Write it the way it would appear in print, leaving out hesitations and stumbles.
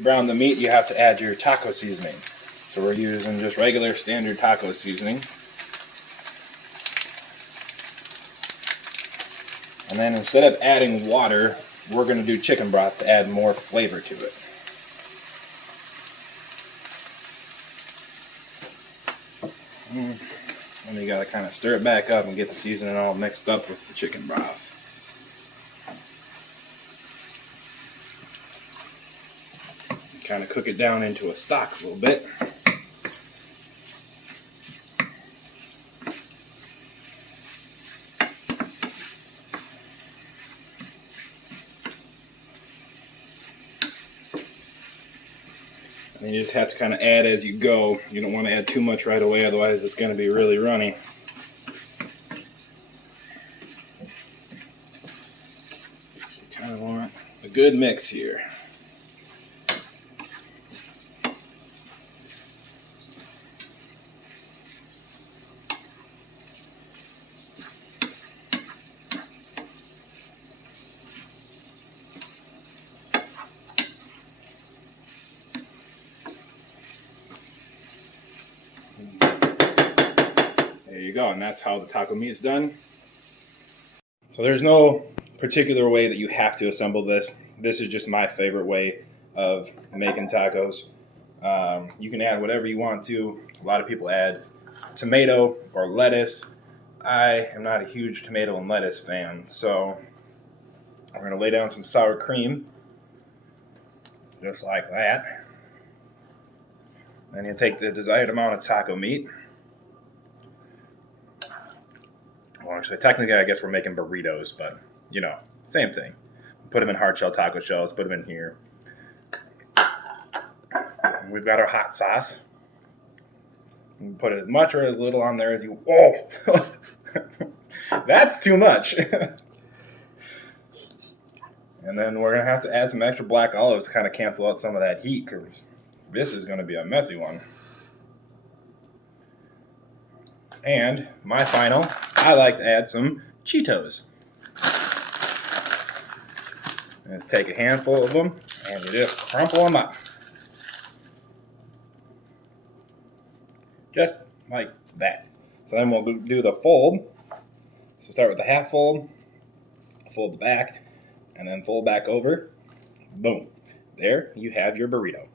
Brown the meat, you have to add your taco seasoning. So we're using just regular standard taco seasoning. And then instead of adding water, we're going to do chicken broth to add more flavor to it. And you got to kind of stir it back up and get the seasoning all mixed up with the chicken broth. Kind of cook it down into a stock a little bit. And you just have to kind of add as you go. You don't want to add too much right away, otherwise it's going to be really runny. So you kind of want a good mix here. There you go, and that's how the taco meat is done. So there's no particular way that you have to assemble this. This is just my favorite way of making tacos. You can add whatever you want to. A lot of people add tomato or lettuce. I am not a huge tomato and lettuce fan, so we're going to lay down some sour cream, just like that. Then you take the desired amount of taco meat. Well, actually, technically, I guess we're making burritos, but, you know, same thing. Put them in hard shell taco shells, put them in here. We've got our hot sauce. You can put as much or as little on there as you... Oh! That's too much! And then we're going to have to add some extra black olives to kind of cancel out some of that heat, because this is going to be a messy one. And my final, I like to add some Cheetos. Just take a handful of them and you just crumple them up. Just like that. So then we'll do the fold. So start with the half fold, fold the back, and then fold back over. Boom. There you have your burrito.